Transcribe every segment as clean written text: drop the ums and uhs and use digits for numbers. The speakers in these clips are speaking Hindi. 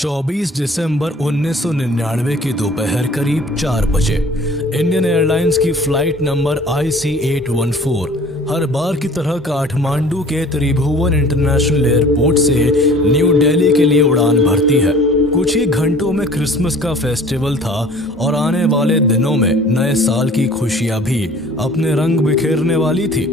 24 दिसंबर 1999 की दोपहर करीब 4 बजे इंडियन एयरलाइंस की फ्लाइट नंबर IC814 हर बार की तरह काठमांडू के त्रिभुवन इंटरनेशनल एयरपोर्ट से न्यू दिल्ली के लिए उड़ान भरती है। कुछ ही घंटों में क्रिसमस का फेस्टिवल था और आने वाले दिनों में नए साल की खुशियां भी अपने रंग बिखेरने वाली थी,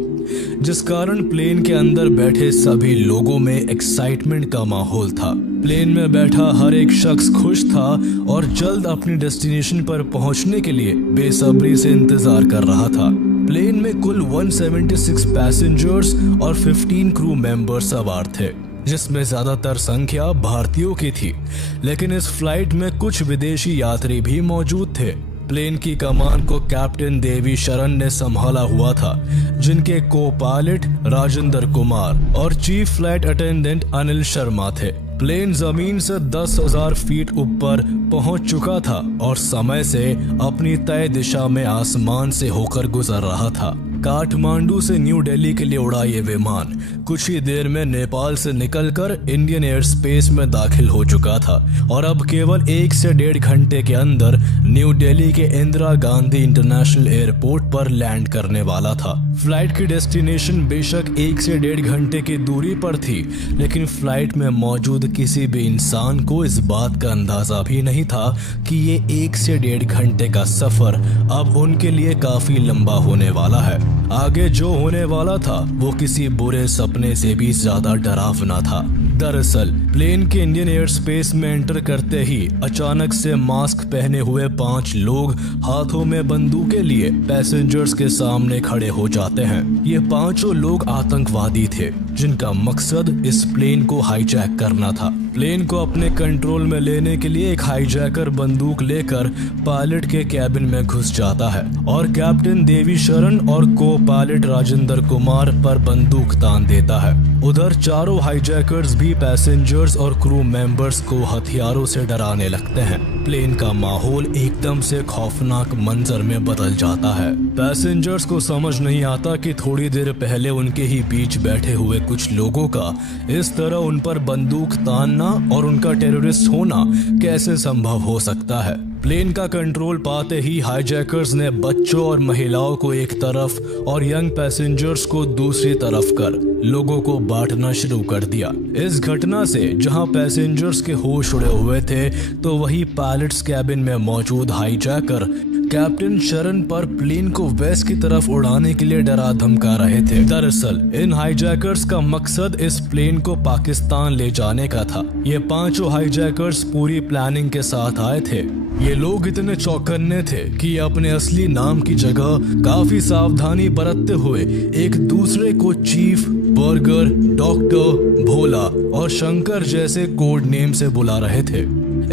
जिस कारण प्लेन के अंदर बैठे सभी लोगों में एक्साइटमेंट का माहौल था। प्लेन में बैठा हर एक शख्स खुश था और जल्द अपनी डेस्टिनेशन पर पहुंचने के लिए बेसब्री से इंतजार कर रहा था। प्लेन में कुल 176 पैसेंजर्स और 15 क्रू मेंबर सवार थे, जिसमें ज्यादातर संख्या भारतीयों की थी, लेकिन इस फ्लाइट में कुछ विदेशी यात्री भी मौजूद थे। प्लेन की कमान को कैप्टन देवी शरण ने संभाला हुआ था, जिनके को पायलट राजेंद्र कुमार और chief flight attendant Anil Sharma थे। प्लेन जमीन से 10,000 फीट ऊपर पहुंच चुका था और समय से अपनी तय दिशा में आसमान से होकर गुजर रहा था। काठमांडू से न्यू दिल्ली के लिए उड़ा ये विमान कुछ ही देर में नेपाल से निकलकर इंडियन एयर स्पेस में दाखिल हो चुका था और अब केवल 1 से 1.5 घंटे के अंदर न्यू दिल्ली के इंदिरा गांधी इंटरनेशनल एयरपोर्ट पर लैंड करने वाला था। फ्लाइट की डेस्टिनेशन बेशक 1 से 1.5 घंटे की दूरी पर थी, लेकिन फ्लाइट में मौजूद किसी भी इंसान को इस बात का अंदाजा भी नहीं था कि ये 1 से 1.5 घंटे का सफर अब उनके लिए काफी लंबा होने वाला है। आगे जो होने वाला था वो किसी बुरे सपने से भी ज्यादा डरावना था। दरअसल प्लेन के इंडियन एयर स्पेस में एंटर करते ही अचानक से मास्क पहने हुए 5 लोग हाथों में बंदूकें लिए पैसेंजर्स के सामने खड़े हो जाते हैं। ये 5 लोग आतंकवादी थे, जिनका मकसद इस प्लेन को हाईजैक करना था। प्लेन को अपने कंट्रोल में लेने के लिए एक हाईजैकर बंदूक लेकर पायलट के कैबिन में घुस जाता है और कैप्टन देवी शरण और को पायलट राजेंद्र कुमार पर बंदूक तान देता है। उधर चारों हाईजैकर्स भी पैसेंजर्स और क्रू मेंबर्स को हथियारों से डराने लगते हैं। प्लेन का माहौल एकदम से खौफनाक मंजर में बदल जाता है। पैसेंजर्स को समझ नहीं आता कि थोड़ी देर पहले उनके ही बीच बैठे हुए कुछ लोगों का इस तरह उन पर बंदूक तानना और उनका टेररिस्ट होना कैसे संभव हो सकता है। प्लेन का कंट्रोल पाते ही हाईजैकर्स ने बच्चों और महिलाओं को एक तरफ और यंग पैसेंजर्स को दूसरी तरफ कर लोगों को बांटना शुरू कर दिया। इस घटना से जहां पैसेंजर्स के होश उड़े हुए थे, तो वही पायलट्स कैबिन में मौजूद हाईजैकर कैप्टन शरण पर प्लेन को वेस्ट की तरफ उड़ाने के लिए डरा धमका रहे थे। दरअसल इन हाईजैकर्स का मकसद इस प्लेन को पाकिस्तान ले जाने का था। ये 5 हाईजैकर्स पूरी प्लानिंग के साथ आए थे। ये लोग इतने चौकन्ने थे कि अपने असली नाम की जगह काफी सावधानी बरतते हुए एक दूसरे को चीफ, बर्गर, डॉक्टर, भोला और शंकर जैसे कोड नेम से बुला रहे थे।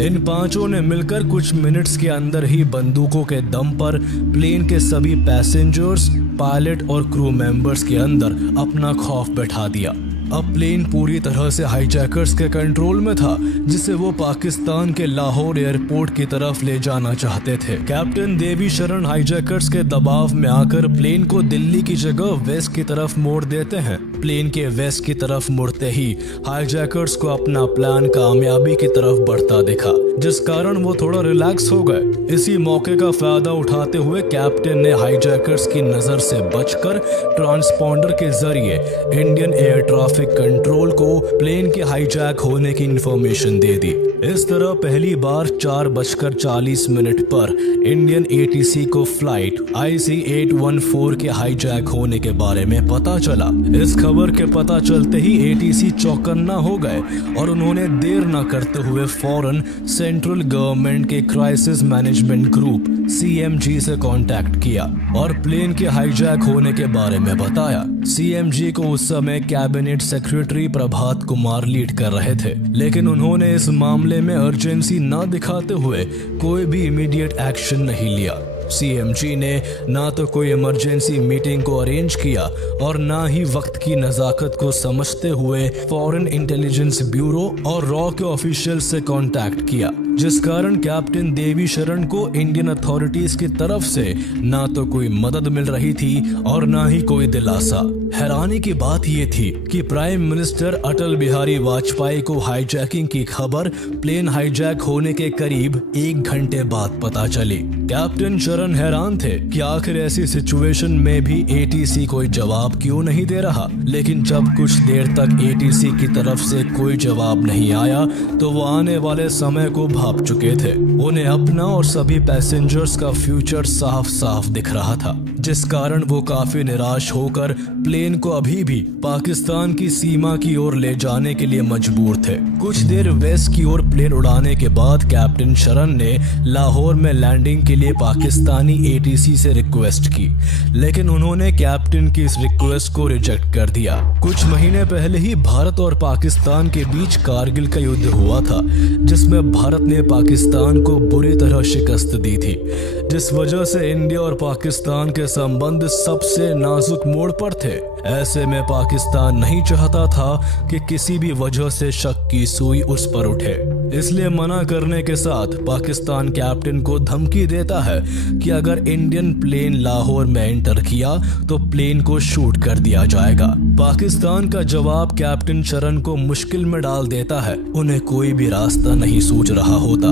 इन 5 ने मिलकर कुछ मिनट्स के अंदर ही बंदूकों के दम पर प्लेन के सभी पैसेंजर्स, पायलट और क्रू मेंबर्स के अंदर अपना खौफ बैठा दिया। अब प्लेन पूरी तरह से हाईजैकर्स के कंट्रोल में था, जिसे वो पाकिस्तान के लाहौर एयरपोर्ट की तरफ ले जाना चाहते थे। कैप्टन देवी शरण हाईजैकर्स के दबाव में आकर प्लेन को दिल्ली की जगह वेस्ट की तरफ मोड़ देते हैं। प्लेन के वेस्ट की तरफ मुड़ते ही हाईजैकर्स को अपना प्लान कामयाबी की तरफ बढ़ता दिखा, जिस कारण वो थोड़ा रिलैक्स हो गए। इसी मौके का फायदा उठाते हुए कैप्टन ने हाईजैकर्स की नजर से बचकर ट्रांसपॉन्डर के जरिए इंडियन एयर ट्रैफिक कंट्रोल को प्लेन के हाईजैक होने की इंफॉर्मेशन दे दी। इस तरह पहली बार 4:40 पर इंडियन ATC को फ्लाइट IC814 के हाईजैक होने के बारे में पता चला। इस खबर के पता चलते ही ATC चौकन्ना हो गए और उन्होंने देर न करते हुए फौरन सेंट्रल गवर्नमेंट के क्राइसिस मैनेजमेंट ग्रुप CMG से कांटेक्ट किया और प्लेन के हाईजैक होने के बारे में बताया। CMG को उस समय cabinet secretary Prabhat Kumar lead कर रहे थे, लेकिन उन्होंने इस मामले में अर्जेंसी न दिखाते हुए कोई भी इमीडिएट एक्शन नहीं लिया। CMG ने ना तो कोई इमरजेंसी मीटिंग को अरेंज किया और ना ही वक्त की नजाकत को समझते हुए फॉरेन इंटेलिजेंस ब्यूरो और रॉ के ऑफिशियल से कांटेक्ट किया, जिस कारण कैप्टन देवी शरण को इंडियन अथॉरिटीज की तरफ से ना तो कोई मदद मिल रही थी और ना ही कोई दिलासा। हैरानी की बात ये थी कि प्राइम मिनिस्टर अटल बिहारी वाजपेयी को हाईजैकिंग की खबर प्लेन हाईजैक होने के करीब 1 घंटे बाद पता चली। कैप्टन शरण हैरान थे कि आखिर ऐसी सिचुएशन में भी एटीसी कोई जवाब क्यों नहीं दे रहा। लेकिन जब कुछ देर तक एटीसी की तरफ से कोई जवाब नहीं आया तो वो आने वाले समय को भांप चुके थे। उन्हें अपना और सभी पैसेंजर्स का फ्यूचर साफ साफ दिख रहा था, जिस कारण वो काफी निराश होकर प्लेन को अभी भी पाकिस्तान की सीमा की ओर ले जाने के लिए मजबूर थे। कुछ देर वेस्ट की ओर प्लेन उड़ाने के बाद कैप्टन शरण ने लाहौर में लैंडिंग के लिए पाकिस्तानी एटीसी से रिक्वेस्ट की, लेकिन उन्होंने कैप्टन की इस रिक्वेस्ट को रिजेक्ट कर दिया। कुछ महीने पहले ही भारत और पाकिस्तान के बीच कारगिल का युद्ध हुआ था, जिसमें भारत ने पाकिस्तान को बुरी तरह शिकस्त दी थी, जिस वजह से इंडिया और पाकिस्तान के संबंध सबसे नाजुक मोड़ पर थे। ऐसे में पाकिस्तान नहीं चाहता था कि किसी भी वजह से शक की सुई उस पर उठे, इसलिए मना करने के साथ पाकिस्तान कैप्टन को धमकी देता है कि अगर इंडियन प्लेन लाहौर में एंटर किया तो प्लेन को शूट कर दिया जाएगा। पाकिस्तान का जवाब कैप्टन शरण को मुश्किल में डाल देता है। उन्हें कोई भी रास्ता नहीं सूझ रहा होता।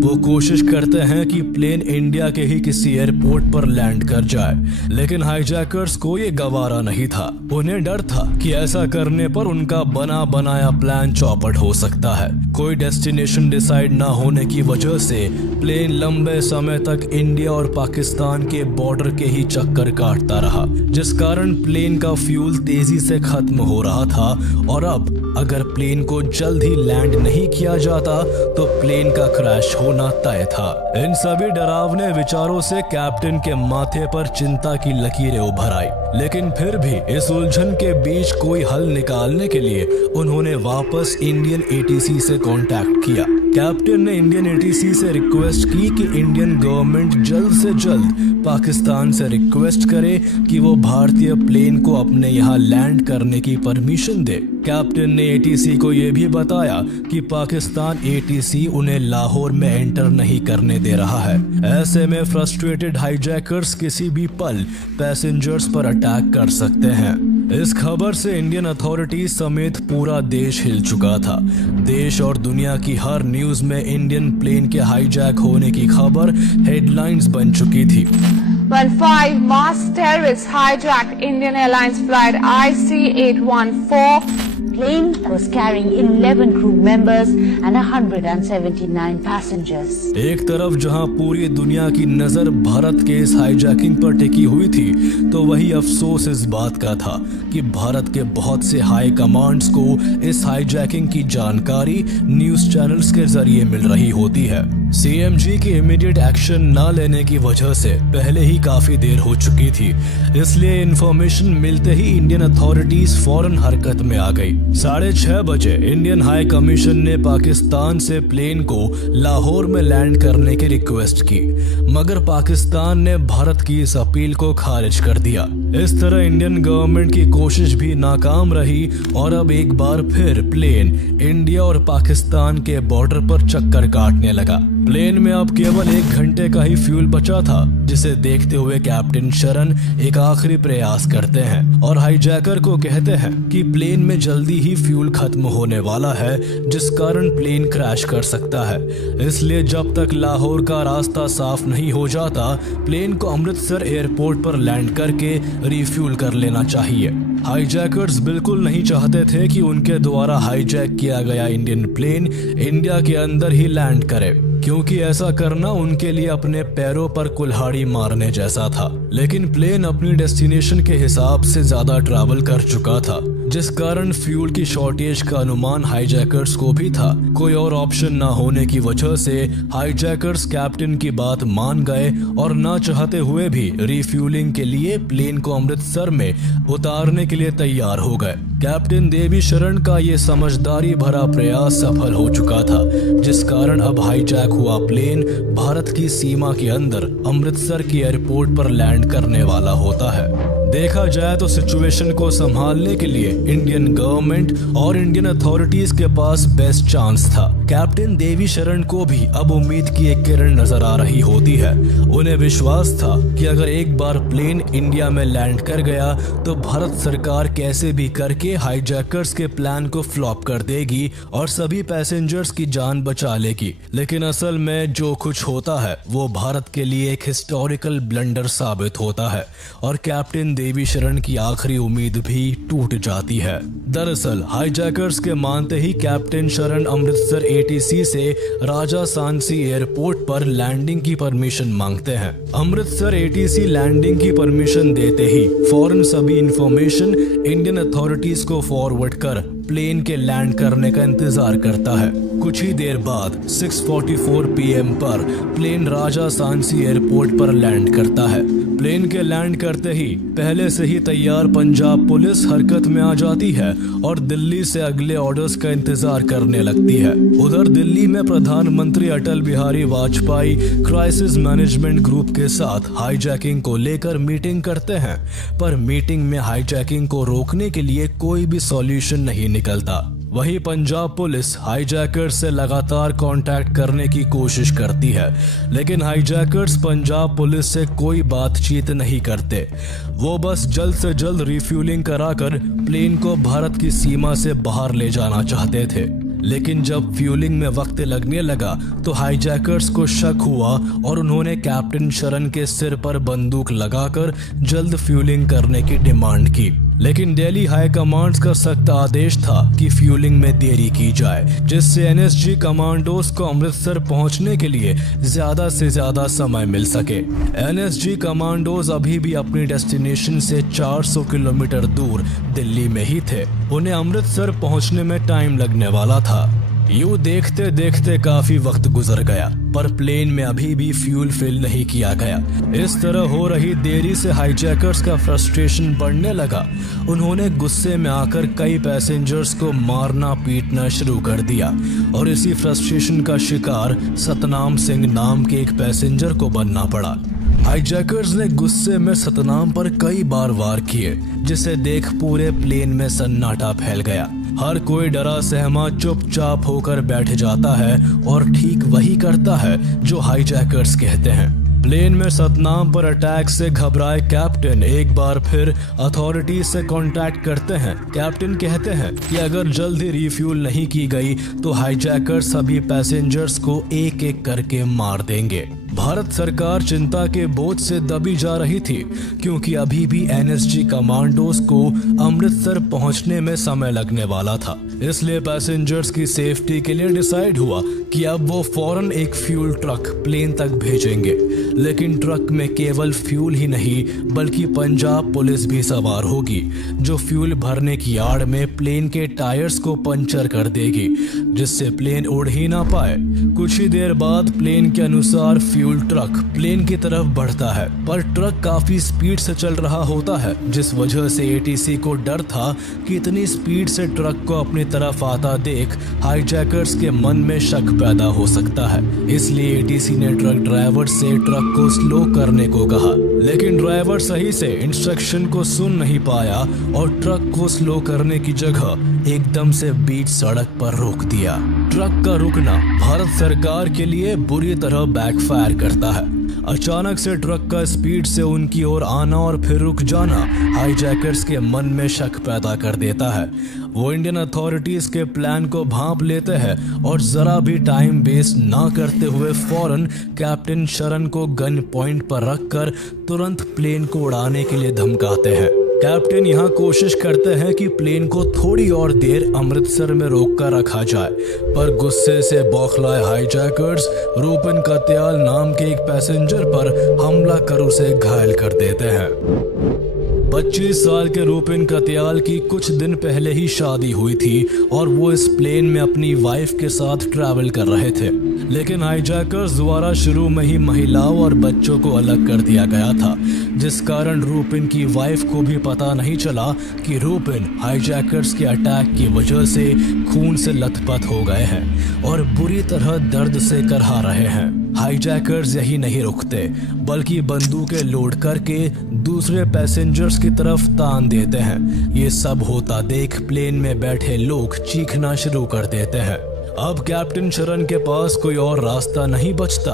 वो कोशिश करते हैं कि प्लेन इंडिया के ही किसी एयरपोर्ट पर लैंड कर जाए, लेकिन हाईजैकर्स को ये गवारा नहीं था। उन्हें डर था कि ऐसा करने पर उनका बना बनाया प्लान चौपट हो सकता है। कोई डेस्टिनेशन डिसाइड ना होने की वजह से प्लेन लंबे समय तक इंडिया और पाकिस्तान के बॉर्डर के ही चक्कर काटता रहा, जिस कारण प्लेन का फ्यूल तेजी से खत्म हो रहा था और अब अगर प्लेन को जल्द ही लैंड नहीं किया जाता तो प्लेन का क्रैश होना तय था। इन सभी डरावने विचारों से कैप्टन के माथे पर चिंता की लकीरें उभर आई, लेकिन फिर भी इस उलझन के बीच कोई हल निकालने के लिए उन्होंने वापस इंडियन एटीसी से कांटेक्ट किया। कैप्टन ने इंडियन एटीसी से रिक्वेस्ट की कि इंडियन गवर्नमेंट जल्द से जल्द पाकिस्तान से रिक्वेस्ट करे कि वो भारतीय प्लेन को अपने यहाँ लैंड करने की परमिशन दे। कैप्टन ने एटीसी को ये भी बताया कि पाकिस्तान एटीसी उन्हें लाहौर में एंटर नहीं करने दे रहा है। ऐसे में फ्रस्ट्रेटेड हाईजैकर्स किसी भी पल पैसेंजर्स पर अटैक कर सकते हैं। इस खबर से इंडियन अथॉरिटीज समेत पूरा देश हिल चुका था। देश और दुनिया की हर न्यूज में इंडियन प्लेन के हाईजैक होने की खबर हेडलाइंस बन चुकी थी। When 5 masked terrorists hijacked Indian Airlines flight IC814. Plane was carrying 11 crew members and 179 passengers. एक तरफ जहां पूरी दुनिया की नजर भारत के इस हाईजैकिंग पर टिकी हुई थी, तो वही अफसोस इस बात का था कि भारत के बहुत से हाई कमांड्स को इस हाईजैकिंग की जानकारी न्यूज चैनल्स के जरिए मिल रही होती है। सीएमजी की इमीडिएट एक्शन न लेने की वजह से पहले ही काफी देर हो चुकी थी, इसलिए इंफॉर्मेशन मिलते ही इंडियन अथॉरिटीज फौरन हरकत में आ गई। 6:30 बजे इंडियन हाई कमीशन ने पाकिस्तान से प्लेन को लाहौर में लैंड करने की रिक्वेस्ट की, मगर पाकिस्तान ने भारत की इस अपील को खारिज कर दिया। इस तरह इंडियन गवर्नमेंट की कोशिश भी नाकाम रही और अब एक बार फिर प्लेन इंडिया और पाकिस्तान के बॉर्डर पर चक्कर काटने लगा। प्लेन में अब केवल 1 घंटे का ही फ्यूल बचा था, जिसे देखते हुए कैप्टन शरण एक आखिरी प्रयास करते हैं और हाईजैकर को कहते हैं कि प्लेन में जल्दी ही फ्यूल खत्म होने वाला है, जिस कारण प्लेन क्रैश कर सकता है। इसलिए जब तक लाहौर का रास्ता साफ नहीं हो जाता, प्लेन को अमृतसर एयरपोर्ट पर लैंड करके रिफ्यूल कर लेना चाहिए। हाईजैकर्स बिल्कुल नहीं चाहते थे कि उनके द्वारा हाईजैक किया गया इंडियन प्लेन इंडिया के अंदर ही लैंड करे, क्योंकि ऐसा करना उनके लिए अपने पैरों पर कुल्हाड़ी मारने जैसा था। लेकिन प्लेन अपनी डेस्टिनेशन के हिसाब से ज्यादा ट्रैवल कर चुका था, जिस कारण फ्यूल की शॉर्टेज का अनुमान हाईजैकर्स को भी था। कोई और ऑप्शन ना होने की वजह से हाईजैकर्स कैप्टन की बात मान गए और ना चाहते हुए भी रिफ्यूलिंग के लिए प्लेन को अमृतसर में उतारने के लिए तैयार हो गए। कैप्टन देवी शरण का ये समझदारी भरा प्रयास सफल हो चुका था, जिस कारण अब हाईजैक हुआ प्लेन भारत की सीमा के अंदर अमृतसर की एयरपोर्ट पर लैंड करने वाला होता है। देखा जाए तो सिचुएशन को संभालने के लिए इंडियन गवर्नमेंट और इंडियन अथॉरिटीज के पास बेस्ट चांस था। कैप्टन देवी शरण को भी अब उम्मीद की एक किरण नजर आ रही होती है। उन्हें विश्वास था कि अगर एक बार प्लेन इंडिया में लैंड कर गया तो भारत सरकार कैसे भी करके हाईजैकर्स के प्लान को फ्लॉप कर देगी और सभी पैसेंजर्स की जान बचा लेगी। लेकिन असल में जो कुछ होता है वो भारत के लिए एक हिस्टोरिकल ब्लंडर साबित होता है और कैप्टन देवी शरण की आखिरी उम्मीद भी टूट जाती है। दरअसल हाईजैकर्स के मानते ही कैप्टन शरण अमृतसर एटीसी से राजा सांसी एयरपोर्ट पर लैंडिंग की परमिशन मांगते हैं। अमृतसर एटीसी लैंडिंग की परमिशन देते ही फौरन सभी इंफॉर्मेशन इंडियन अथॉरिटीज को फॉरवर्ड कर प्लेन के लैंड करने का इंतजार करता है। कुछ ही देर बाद 6:44 PM पर प्लेन राजा सांसी एयरपोर्ट पर लैंड करता है। प्लेन के लैंड करते ही पहले से ही तैयार पंजाब पुलिस हरकत में आ जाती है और दिल्ली से अगले ऑर्डर्स का इंतजार करने लगती है। उधर दिल्ली में प्रधानमंत्री Atal Bihari Vajpayee crisis management group के साथ हाईजैकिंग को लेकर मीटिंग करते हैं, पर मीटिंग में हाईजैकिंग को रोकने के लिए कोई भी सॉल्यूशन नहीं निकलता। वहीं पंजाब पुलिस हाईजैकर्स से लगातार कांटेक्ट करने की कोशिश करती है, लेकिन हाईजैकर्स पंजाब पुलिस से कोई बातचीत नहीं करते। वो बस जल्द से जल्द रिफ्यूलिंग कराकर प्लेन को भारत की सीमा से बाहर ले जाना चाहते थे। लेकिन जब फ्यूलिंग में वक्त लगने लगा तो हाईजैकर्स को शक हुआ और उन्होंने कैप्टन शरण के सिर पर बंदूक लगाकर जल्द फ्यूलिंग करने की डिमांड की। लेकिन दिल्ली हाई कमांड्स का सख्त आदेश था कि फ्यूलिंग में देरी की जाए, जिससे एनएसजी कमांडोज को अमृतसर पहुंचने के लिए ज्यादा से ज्यादा समय मिल सके। एनएसजी कमांडोज अभी भी अपनी डेस्टिनेशन से 400 किलोमीटर दूर दिल्ली में ही थे। उन्हें अमृतसर पहुंचने में टाइम लगने वाला था। यूं देखते देखते काफी वक्त गुजर गया, पर प्लेन में अभी भी फ्यूल फिल नहीं किया गया। इस तरह हो रही देरी से हाईजैकर्स का फ्रस्ट्रेशन बढ़ने लगा। उन्होंने गुस्से में आकर कई पैसेंजर्स को मारना पीटना शुरू कर दिया और इसी फ्रस्ट्रेशन का शिकार सतनाम सिंह नाम के एक पैसेंजर को बनना पड़ा। हाईजैकर्स ने गुस्से में सतनाम पर कई बार वार किए, जिसे देख पूरे प्लेन में सन्नाटा फैल गया। हर कोई डरा सहमा चुपचाप होकर बैठ जाता है और ठीक वही करता है जो हाईजैकर्स कहते हैं। प्लेन में सतनाम पर अटैक से घबराए कैप्टन एक बार फिर अथॉरिटीज से कांटेक्ट करते हैं। कैप्टन कहते हैं कि अगर जल्द ही रिफ्यूल नहीं की गई तो हाईजैकर सभी पैसेंजर्स को एक एक करके मार देंगे। भारत सरकार चिंता के बोझ से दबी जा रही थी, क्योंकि अभी भी एनएसजी कमांडोज को अमृतसर पहुंचने में समय लगने वाला था। इसलिए पैसेंजर्स की सेफ्टी के लिए डिसाइड हुआ कि अब वो फौरन एक फ्यूल ट्रक प्लेन तक भेजेंगे। लेकिन ट्रक में केवल फ्यूल ही नहीं बल्कि पंजाब पुलिस भी सवार होगी, जो फ्यूल भरने की आड़ में प्लेन के टायर्स को पंचर कर देगी, जिससे प्लेन उड़ ही ना पाए। कुछ ही देर बाद प्लेन के अनुसार फ्यूल ट्रक प्लेन की तरफ बढ़ता है, पर ट्रक काफी स्पीड से चल रहा होता है, जिस वजह से एटीसी को डर था कि इतनी स्पीड से ट्रक को अपनी तरफ आता देख हाईजैकर्स के मन में शक पैदा हो सकता है। इसलिए एटीसी ने ट्रक ड्राइवर से ट्रक को स्लो करने को कहा, लेकिन ड्राइवर सही से इंस्ट्रक्शन को सुन नहीं पाया और ट्रक को स्लो करने की जगह एकदम से बीच सड़क पर रोक दिया। ट्रक का रुकना भारत सरकार के लिए बुरी तरह बैकफायर करता है। अचानक से ट्रक का स्पीड से उनकी ओर आना और फिर रुक जाना हाईजैकर्स के मन में शक पैदा कर देता है। वो इंडियन अथॉरिटीज के प्लान को भांप लेते हैं और जरा भी टाइम वेस्ट ना करते हुए फौरन कैप्टन शरण को गन पॉइंट पर रखकर तुरंत प्लेन को उड़ाने के लिए धमकाते हैं। कैप्टन यहाँ कोशिश करते हैं कि प्लेन को थोड़ी और देर अमृतसर में रोक कर रखा जाए, पर गुस्से से बौखलाए हाईजैकर्स रूपन कत्याल नाम के एक पैसेंजर पर हमला कर उसे घायल कर देते हैं। 25 साल के रूपिन कत्याल की कुछ दिन पहले ही शादी हुई थी और वो इस प्लेन में अपनी वाइफ के साथ ट्रैवल कर रहे थे। लेकिन हाईजैकर्स द्वारा शुरू में ही महिलाओं और बच्चों को अलग कर दिया गया था, जिस कारण रूपिन की वाइफ को भी पता नहीं चला कि रूपिन हाईजैकर्स के अटैक की वजह से खून से लथपथ हो गए हैं और बुरी तरह दर्द से करहा रहे हैं। हाईजैकर्स यही नहीं रुकते, बल्कि बंदूकें लोड करके दूसरे पैसेंजर्स की तरफ तान देते हैं। ये सब होता देख प्लेन में बैठे लोग चीखना शुरू कर देते हैं। अब कैप्टन शरण के पास कोई और रास्ता नहीं बचता।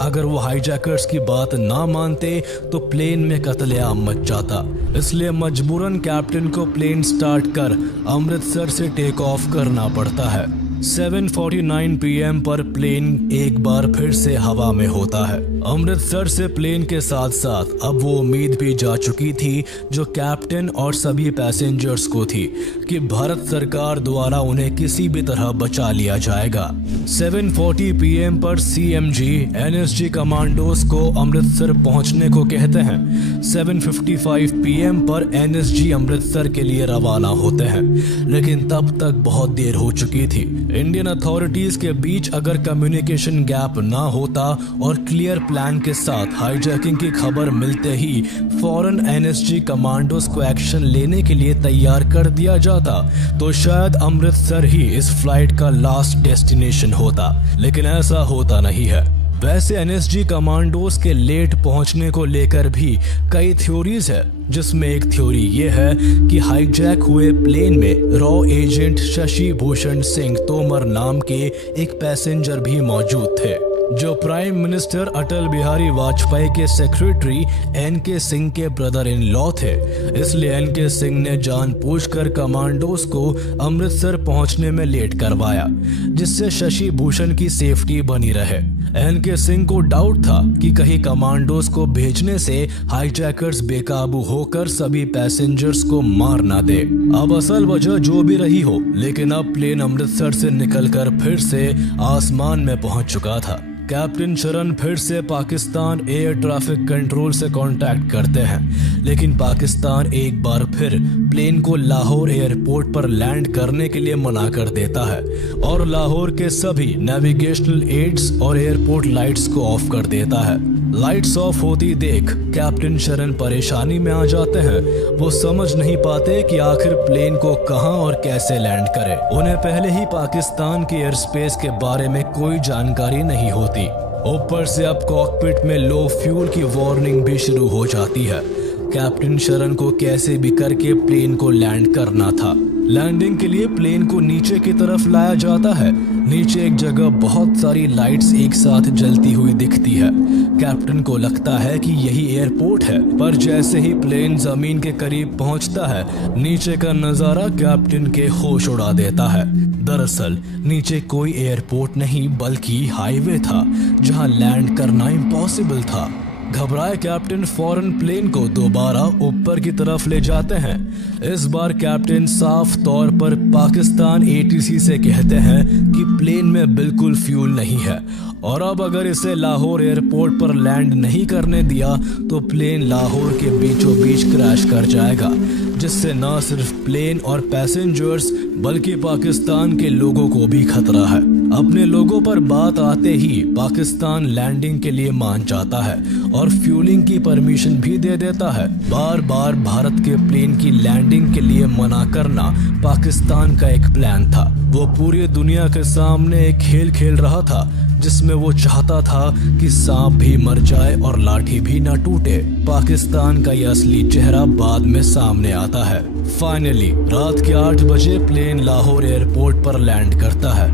अगर वो हाईजैकर्स की बात ना मानते तो प्लेन में कत्लेआम मच जाता, इसलिए मजबूरन कैप्टन को प्लेन स्टार्ट कर अमृतसर से टेक ऑफ करना पड़ता है। 7:49 PM पर प्लेन एक बार फिर से हवा में होता है। अमृतसर से प्लेन के साथ साथ अब वो उम्मीद भी जा चुकी थी जो कैप्टन और सभी पैसेंजर्स को थी कि भारत सरकार द्वारा उन्हें किसी भी तरह बचा लिया जाएगा। 7:40 PM पर CMG NSG कमांडोज को अमृतसर पहुंचने को कहते हैं। 7:55 PM पर NSG अमृतसर के लिए रवाना होते हैं, लेकिन तब तक बहुत देर हो चुकी थी। इंडियन अथॉरिटीज के बीच अगर कम्युनिकेशन गैप ना होता और क्लियर प्लान के साथ हाईजैकिंग की खबर मिलते ही फौरन NSG कमांडोज को एक्शन लेने के लिए तैयार कर दिया जाता, तो शायद अमृतसर ही इस फ्लाइट का लास्ट डेस्टिनेशन होता, लेकिन ऐसा होता नहीं है। वैसे NSG कमांडोज के लेट पहुंचने को लेकर भी कई थ्योरीज है, जिसमें एक थ्योरी ये है कि हाईजैक हुए प्लेन में रॉ एजेंट शशि भूषण सिंह तोमर नाम के एक पैसेंजर भी मौजूद थे, जो प्राइम मिनिस्टर अटल बिहारी वाजपेयी के सेक्रेटरी NK सिंह के ब्रदर इन लॉ थे। इसलिए NK सिंह ने जानबूझकर कमांडोज को अमृतसर पहुंचने में लेट करवाया, जिससे शशि भूषण की सेफ्टी बनी रहे। NK सिंह को डाउट था कि कहीं कमांडोज को भेजने से हाईजैकर्स बेकाबू होकर सभी पैसेंजर्स को मार ना दे। अब असल वजह जो भी रही हो, लेकिन अब प्लेन अमृतसर से निकलकर फिर से आसमान में पहुंच चुका था। कैप्टन शरण फिर से पाकिस्तान एयर ट्रैफिक कंट्रोल से कांटेक्ट करते हैं, लेकिन पाकिस्तान एक बार फिर प्लेन को लाहौर एयरपोर्ट पर लैंड करने के लिए मना कर देता है और लाहौर के सभी नेविगेशनल एड्स और एयरपोर्ट लाइट्स को ऑफ कर देता है। लाइट्स ऑफ होती देख कैप्टन शरण परेशानी में आ जाते हैं। वो समझ नहीं पाते कि आखिर प्लेन को कहां और कैसे लैंड करे। उन्हें पहले ही पाकिस्तान के एयर स्पेस के बारे में कोई जानकारी नहीं होती। ऊपर से अब कॉकपिट में लो फ्यूल की वार्निंग भी शुरू हो जाती है। कैप्टन शरण को कैसे भी करके प्लेन को लैंड करना था। लैंडिंग के लिए प्लेन को नीचे की तरफ लाया जाता है। नीचे एक जगह बहुत सारी लाइट्स एक साथ जलती हुई दिखती है। कैप्टन को लगता है कि यही एयरपोर्ट है, पर जैसे ही प्लेन जमीन के करीब पहुंचता है, नीचे का नजारा कैप्टन के होश उड़ा देता है। दरअसल नीचे कोई एयरपोर्ट नहीं बल्कि हाईवे था, जहां लैंड करना इम्पॉसिबल था। घबराए कैप्टन फौरन प्लेन को दोबारा ऊपर की तरफ ले जाते हैं। इस बार कैप्टन साफ तौर पर पाकिस्तान ATC से कहते हैं कि प्लेन में बिल्कुल फ्यूल नहीं है और अब अगर इसे लाहौर एयरपोर्ट पर लैंड नहीं करने दिया तो प्लेन लाहौर के बीचों बीच क्रैश कर जाएगा, जिससे न सिर्फ प्लेन और पैसेंजर्स बल्कि पाकिस्तान के लोगों को भी खतरा है। अपने लोगों पर बात आते ही पाकिस्तान लैंडिंग के लिए मान जाता है और फ्यूलिंग की परमिशन भी दे देता है। बार बार भारत के प्लेन की लैंडिंग के लिए मना करना पाकिस्तान का एक प्लान था। वो पूरी दुनिया के सामने एक खेल खेल रहा था, जिसमें वो चाहता था कि सांप भी मर जाए और लाठी भी न टूटे। पाकिस्तान का यह असली चेहरा बाद में सामने आता है। फाइनली रात के 8 बजे प्लेन लाहौर एयरपोर्ट पर लैंड करता है।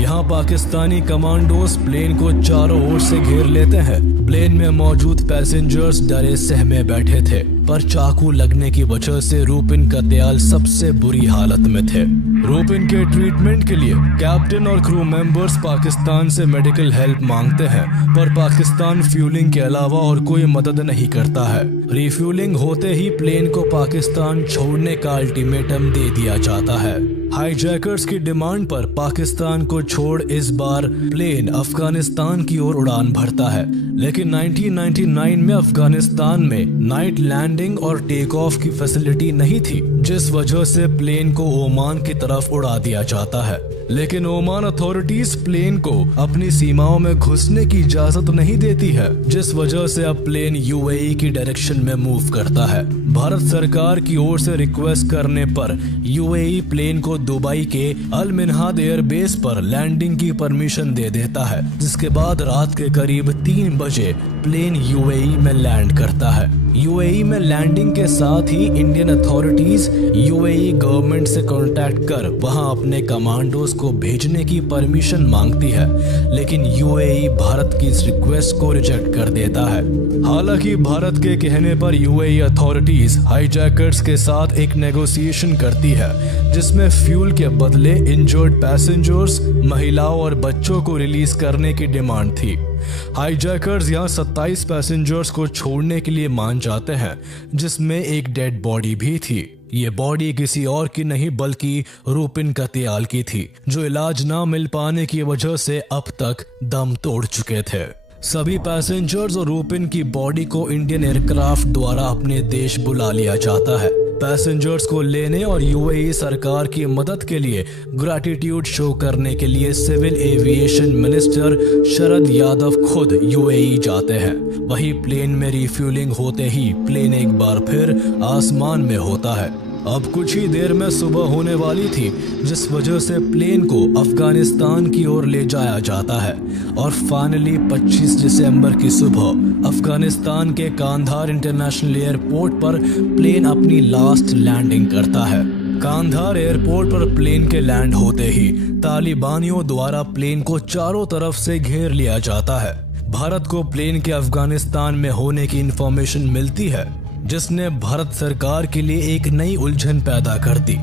यहाँ पाकिस्तानी कमांडोज प्लेन को चारों ओर से घेर लेते हैं। प्लेन में मौजूद पैसेंजर्स डरे सहमे बैठे थे, पर चाकू लगने की वजह से रूपिन कत्याल सबसे बुरी हालत में थे। रूपिन के ट्रीटमेंट के लिए कैप्टन और क्रू मेंबर्स पाकिस्तान से मेडिकल हेल्प मांगते हैं, पर पाकिस्तान फ्यूलिंग के अलावा और कोई मदद नहीं करता है। रिफ्यूलिंग होते ही प्लेन को पाकिस्तान छोड़ने का अल्टीमेटम दे दिया जाता है। हाईजैकर्स की डिमांड पर पाकिस्तान को छोड़ इस बार प्लेन अफगानिस्तान की ओर उड़ान भरता है, लेकिन 1999 में अफगानिस्तान में नाइट लैंडिंग और टेक ऑफ की फैसिलिटी नहीं थी, जिस वजह से प्लेन को ओमान की तरफ उड़ा दिया जाता है। लेकिन ओमान अथॉरिटीज प्लेन को अपनी सीमाओं में घुसने की इजाजत नहीं देती है, जिस वजह से अब प्लेन यूएई की डायरेक्शन में मूव करता है। भारत सरकार की ओर से रिक्वेस्ट करने पर यूएई प्लेन को दुबई के अल मिन्हाद एयरबेस पर लैंडिंग की परमिशन दे देता है, जिसके बाद रात के करीब 3 बजे प्लेन यूएई में लैंड करता है। यूएई में लैंडिंग के साथ ही इंडियन अथॉरिटीज यूएई गवर्नमेंट से कांटेक्ट कर वहां अपने कमांडोज को भेजने की परमिशन मांगती है, लेकिन यूएई भारत की इस रिक्वेस्ट को रिजेक्ट कर देता है। हालांकि भारत के कहने पर यूएई अथॉरिटीज हाईजैकर्स के साथ एक नेगोशिएशन करती है, जिसमें फ्यूल के बदले इंजर्ड पैसेंजर्स, महिलाओं और बच्चों को रिलीज करने की डिमांड थी। हाईजैकर्स यहां 27 पैसेंजर्स को छोड़ने के लिए मान जाते हैं, जिसमें एक डेड बॉडी भी थी। ये बॉडी किसी और की नहीं बल्कि रूपिन कतियाल की थी, जो इलाज ना मिल पाने की वजह से अब तक दम तोड़ चुके थे। सभी पैसेंजर्स और रूपिन की बॉडी को इंडियन एयरक्राफ्ट द्वारा अपने देश बुला लिया जाता है। पैसेंजर्स को लेने और यूएई सरकार की मदद के लिए ग्रैटिट्यूड शो करने के लिए civil aviation minister Sharad Yadav खुद यूएई जाते हैं। वही प्लेन में रिफ्यूलिंग होते ही प्लेन एक बार फिर आसमान में होता है। अब कुछ ही देर में सुबह होने वाली थी, जिस वजह से प्लेन को अफगानिस्तान की ओर ले जाया जाता है और फाइनली 25 दिसंबर की सुबह अफगानिस्तान के कांधार इंटरनेशनल एयरपोर्ट पर प्लेन अपनी लास्ट लैंडिंग करता है। कांधार एयरपोर्ट पर प्लेन के लैंड होते ही तालिबानियों द्वारा प्लेन को चारों तरफ से घेर लिया जाता है। भारत को प्लेन के अफगानिस्तान में होने की इंफॉर्मेशन मिलती है, जिसने भारत सरकार के लिए एक नई उलझन पैदा कर दी।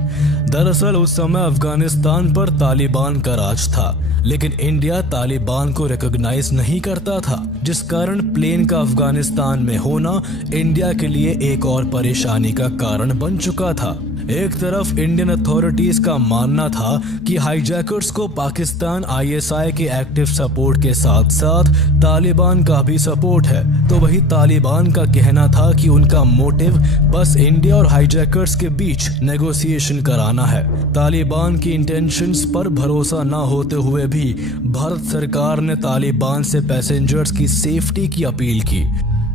दरअसल उस समय अफगानिस्तान पर तालिबान का राज था, लेकिन इंडिया तालिबान को रिकॉग्नाइज नहीं करता था, जिस कारण प्लेन का अफगानिस्तान में होना इंडिया के लिए एक और परेशानी का कारण बन चुका था। एक तरफ इंडियन अथॉरिटीज का मानना था कि हाईजैकर्स को पाकिस्तान आईएसआई के एक्टिव सपोर्ट के साथ साथ तालिबान का भी सपोर्ट है, तो वही तालिबान का कहना था कि उनका मोटिव बस इंडिया और हाईजैकर्स के बीच नेगोशिएशन कराना है। तालिबान की इंटेंशंस पर भरोसा न होते हुए भी भारत सरकार ने तालिबान से पैसेंजर्स की सेफ्टी की अपील की,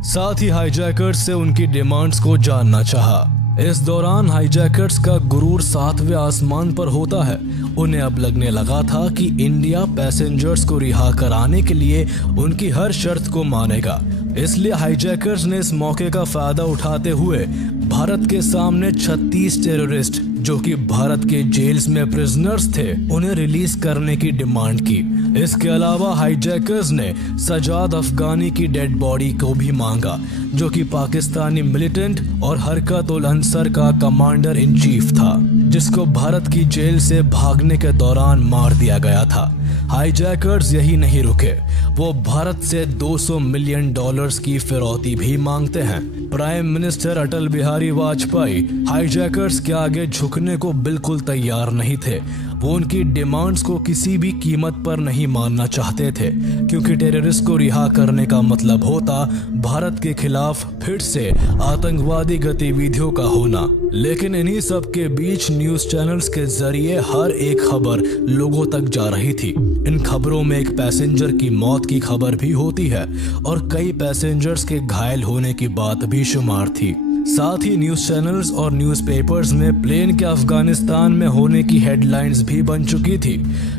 साथ ही हाईजैकर्स से उनकी डिमांड्स को जानना चाहा। इस दौरान हाईजैकर्स का गुरूर 7वें आसमान पर होता है। उन्हें अब लगने लगा था कि इंडिया पैसेंजर्स को रिहा कराने के लिए उनकी हर शर्त को मानेगा, इसलिए हाईजैकर्स ने इस मौके का फायदा उठाते हुए भारत के सामने 36 टेररिस्ट जो कि भारत के जेल्स में प्रिजनर्स थे, उन्हें रिलीज करने की डिमांड की। इसके अलावा हाईजैकर्स ने सजाद अफगानी की डेड बॉडी को भी मांगा, जो कि पाकिस्तानी मिलिटेंट और हरकत उल अंसर का कमांडर इन चीफ था, जिसको भारत की जेल से भागने के दौरान मार दिया गया था। हाईजैकर्स यही नहीं रुके, वो भारत से $200 मिलियन की फिरौती भी मांगते हैं। प्राइम मिनिस्टर अटल बिहारी वाजपेयी हाईजैकर्स के आगे झुकने को बिल्कुल तैयार नहीं थे। वो उनकी डिमांड्स को किसी भी कीमत पर नहीं मानना चाहते थे, क्योंकि टेररिस्ट को रिहा करने का मतलब होता भारत के खिलाफ फिर से आतंकवादी गतिविधियों का होना। लेकिन इन्हीं सब के बीच न्यूज चैनल्स के जरिए हर एक खबर लोगों तक जा रही थी। इन खबरों में एक पैसेंजर की मौत की खबर भी होती है और कई पैसेंजर्स के घायल होने की बात भी शुमार थी। साथ ही न्यूज चैनल्स और न्यूज़पेपर्स में प्लेन के अफगानिस्तान में होने की हेडलाइंस भी बन चुकी थी।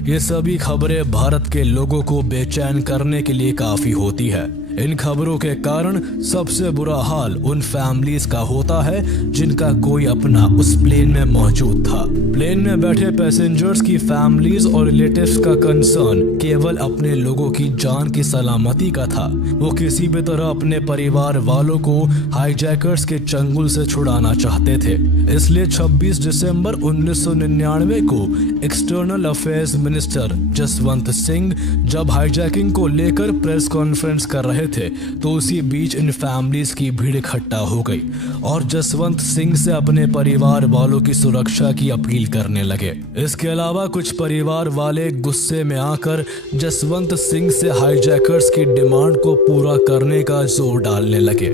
ये सभी खबरें भारत के लोगों को बेचैन करने के लिए काफी होती है। इन खबरों के कारण सबसे बुरा हाल उन फैमिलीज का होता है जिनका कोई अपना उस प्लेन में मौजूद था। प्लेन में बैठे पैसेंजर्स की फैमिलीज और रिलेटिव्स का कंसर्न केवल अपने लोगों की जान की सलामती का था। वो किसी भी तरह अपने परिवार वालों को हाईजैकर्स के चंगुल से छुड़ाना चाहते थे। इसलिए 26 दिसंबर 1999 को external affairs minister Jaswant Singh जब हाईजैकिंग को लेकर प्रेस कॉन्फ्रेंस कर रहे थे तो उसी बीच इन फैमिलीज की भीड़ इकट्ठा हो गई और जसवंत सिंह से अपने परिवार वालों की सुरक्षा की अपील करने लगे। इसके अलावा कुछ परिवार वाले गुस्से में आकर जसवंत सिंह से हाईजैकर्स की डिमांड को पूरा करने का जोर डालने लगे।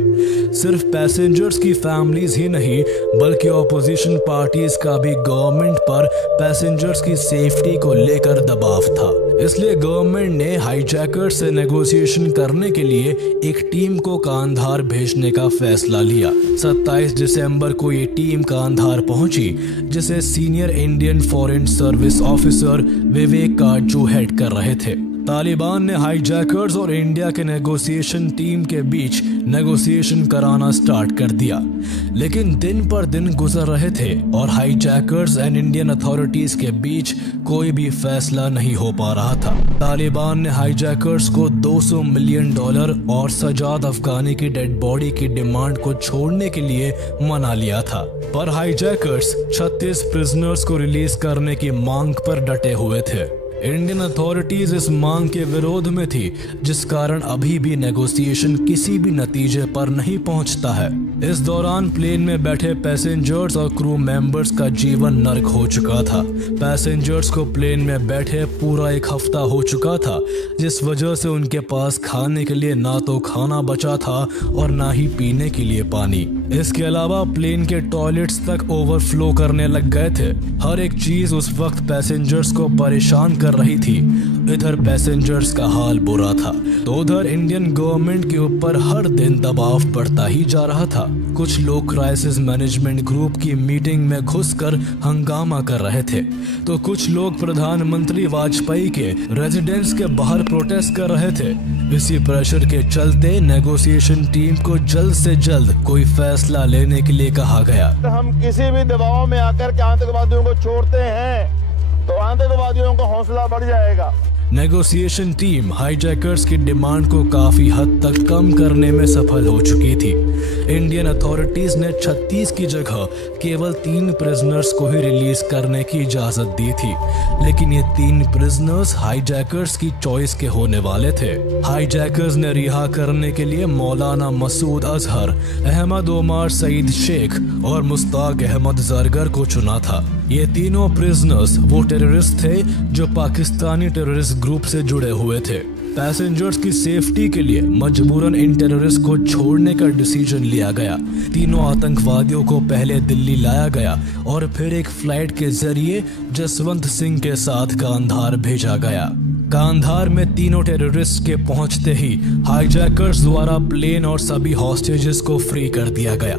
सिर्फ पैसेंजर्स की फैमिलीज ही नहीं बल्कि ऑपोजिशन पार्टीज का भी गवर्नमेंट पर पैसेंजर्स की सेफ्टी को लेकर दबाव था। इसलिए गवर्नमेंट ने हाईजैकर्स से नेगोशिएशन करने के लिए एक टीम को कांधार भेजने का फैसला लिया। 27 दिसंबर को ये टीम कांधार पहुंची, जिसे senior Indian foreign service officer Vivek Katju head कर रहे थे। तालिबान ने हाईजैकर्स और इंडिया के नेगोशिएशन टीम के बीच नेगोशिएशन कराना स्टार्ट कर दिया, लेकिन दिन पर दिन गुजर रहे थे और हाईजैकर्स एंड इंडियन अथॉरिटीज के बीच कोई भी फैसला नहीं हो पा रहा था। तालिबान ने हाईजैकर्स को $200 मिलियन और सजाद अफगानी की डेड बॉडी की डिमांड को छोड़ने के लिए मना लिया था, पर हाईजैकर्स 36 प्रिजनर्स को रिलीज करने की मांग पर डटे हुए थे। इंडियन अथॉरिटीज इस मांग के विरोध में थी, जिस कारण अभी भी नेगोशिएशन किसी भी नतीजे पर नहीं पहुंचता है। इस दौरान प्लेन में बैठे पैसेंजर्स और क्रू मेंबर्स का जीवन नर्क हो चुका था। पैसेंजर्स को प्लेन में बैठे पूरा एक हफ्ता हो चुका था, जिस वजह से उनके पास खाने के लिए ना तो खाना बचा था और ना ही पीने के लिए पानी। इसके अलावा प्लेन के टॉयलेट्स तक ओवरफ्लो करने लग गए थे। हर एक चीज उस वक्त पैसेंजर्स को परेशान कर रही थी। इधर पैसेंजर्स का हाल बुरा था तो उधर इंडियन गवर्नमेंट के ऊपर हर दिन दबाव बढ़ता ही जा रहा था। कुछ लोग क्राइसिस मैनेजमेंट ग्रुप की मीटिंग में घुसकर हंगामा कर रहे थे, तो कुछ लोग प्रधानमंत्री वाजपेयी के रेजिडेंस के बाहर प्रोटेस्ट कर रहे थे। इसी प्रेशर के चलते नेगोशिएशन टीम को जल्द से जल्द कोई फैसला लेने के लिए कहा गया। हम किसी भी दबाव में आकर के आतंकवादियों को छोड़ते हैं तो आतंकवादियों का हौसला बढ़ जाएगा। नेगोशिएशन टीम हाईजैकर्स की डिमांड को काफी हद तक कम करने में सफल हो चुकी थी। इंडियन अथॉरिटीज ने 36 की जगह केवल 3 प्रिजनर्स को ही रिलीज करने की इजाजत दी थी, लेकिन ये 3 प्रिजनर्स हाईजैकर्स की चॉइस के होने वाले थे। हाईजैकर्स ने रिहा करने के लिए मौलाना मसूद अजहर, अहमद ओमर सईद शेख और मुश्ताक अहमद जरगर को चुना था। ये तीनों प्रिजनर्स वो टेररिस्ट थे जो पाकिस्तानी टेररिस्ट ग्रुप से जुड़े हुए थे। पैसेंजर्स की सेफ्टी के लिए मजबूरन इन टेररिस्ट को छोड़ने का डिसीजन लिया गया। तीनों आतंकवादियों को पहले दिल्ली लाया गया और फिर एक फ्लाइट के जरिए जसवंत सिंह के साथ कांधार भेजा गया। कांधार में तीनों टेररिस्ट के पहुंचते ही हाईजैकर्स द्वारा प्लेन और सभी हॉस्टेजेस को फ्री कर दिया गया।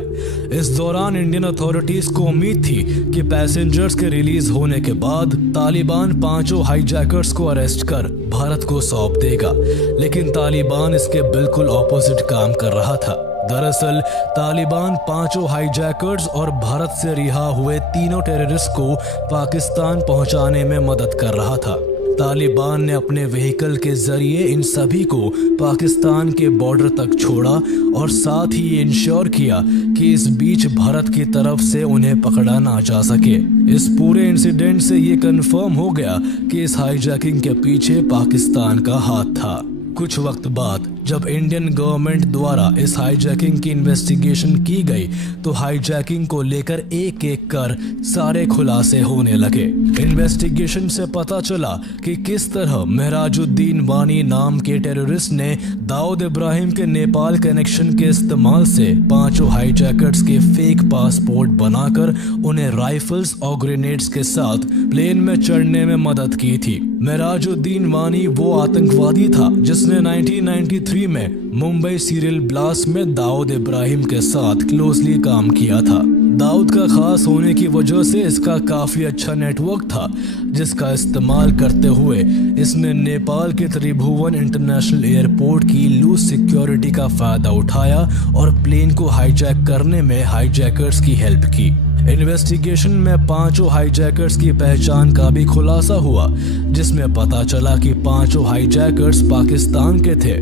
इस दौरान इंडियन अथॉरिटीज को उम्मीद थी कि पैसेंजर्स के रिलीज होने के बाद तालिबान 5 हाईजैकर्स को अरेस्ट कर भारत को सौंप देगा, लेकिन तालिबान इसके बिल्कुल ऑपोजिट काम कर रहा था। दरअसल तालिबान 5 हाईजैकर्स और भारत से रिहा हुए तीनों टेररिस्ट को पाकिस्तान पहुंचाने में मदद कर रहा था। तालिबान ने अपने व्हीकल के जरिए इन सभी को पाकिस्तान के बॉर्डर तक छोड़ा और साथ ही ये इंश्योर किया कि इस बीच भारत की तरफ से उन्हें पकड़ा ना जा सके। इस पूरे इंसिडेंट से ये कंफर्म हो गया कि इस हाईजैकिंग के पीछे पाकिस्तान का हाथ था। कुछ वक्त बाद जब इंडियन गवर्नमेंट द्वारा इस हाईजैकिंग की इन्वेस्टिगेशन की गई तो हाईजैकिंग को लेकर एक एक कर सारे खुलासे होने लगे। इन्वेस्टिगेशन से पता चला कि किस तरह महराजुद्दीन वानी नाम के टेररिस्ट ने दाऊद इब्राहिम के नेपाल कनेक्शन के इस्तेमाल से 5 हाईजैकर्स के फेक पासपोर्ट बनाकर उन्हें राइफल्स और ग्रेनेड्स के साथ प्लेन में चढ़ने में मदद की थी। महराजुद्दीन वानी वो आतंकवादी था जिसने 1993 में मुंबई सीरियल ब्लास्ट में दाऊद इब्राहिम के साथ क्लोजली काम किया था। दाऊद का खास होने की वजह से इसका काफी अच्छा नेटवर्क था, जिसका इस्तेमाल करते हुए इसने नेपाल के त्रिभुवन इंटरनेशनल एयरपोर्ट की लूज सिक्योरिटी का फायदा उठाया और प्लेन को हाईजैक करने में हाईजैकर्स की हेल्प की। इन्वेस्टिगेशन में 5 हाईजैकर्स की पहचान का भी खुलासा हुआ, जिसमें पता चला कि 5 हाईजैकर्स पाकिस्तान के थे,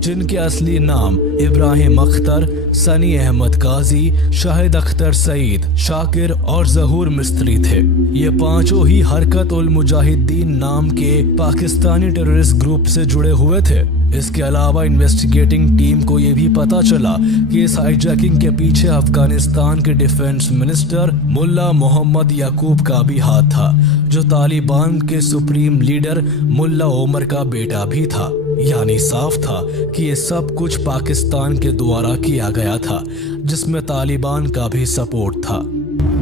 जिनके असली नाम इब्राहिम अख्तर, सनी अहमद काजी, शाहिद अख्तर सईद, शाकिर और जहूर मिस्त्री थे। ये 5 ही हरकत उल मुजाहिदीन नाम के पाकिस्तानी टेररिस्ट ग्रुप से जुड़े हुए थे। इसके अलावा इन्वेस्टिगेटिंग टीम को यह भी पता चला कि इस हाईजैकिंग के पीछे अफगानिस्तान के डिफेंस मिनिस्टर मुल्ला मोहम्मद याकूब का भी हाथ था, जो तालिबान के सुप्रीम लीडर मुल्ला ओमर का बेटा भी था। यानी साफ था कि ये सब कुछ पाकिस्तान के द्वारा किया गया था, जिसमें तालिबान का भी सपोर्ट था।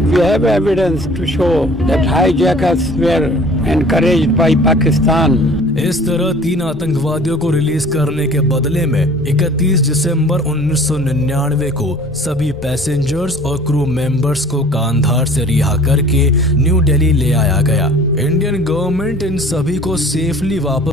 We have evidence to show that hijackers were encouraged by Pakistan. इस तरह 3 आतंकवादियों को रिलीज करने के बदले में 31 दिसंबर 1999 को सभी पैसेंजर्स और क्रू मेंबर्स को कांधार से रिहा करके न्यू दिल्ली ले आया गया। इंडियन गवर्नमेंट इन सभी को सेफली वापस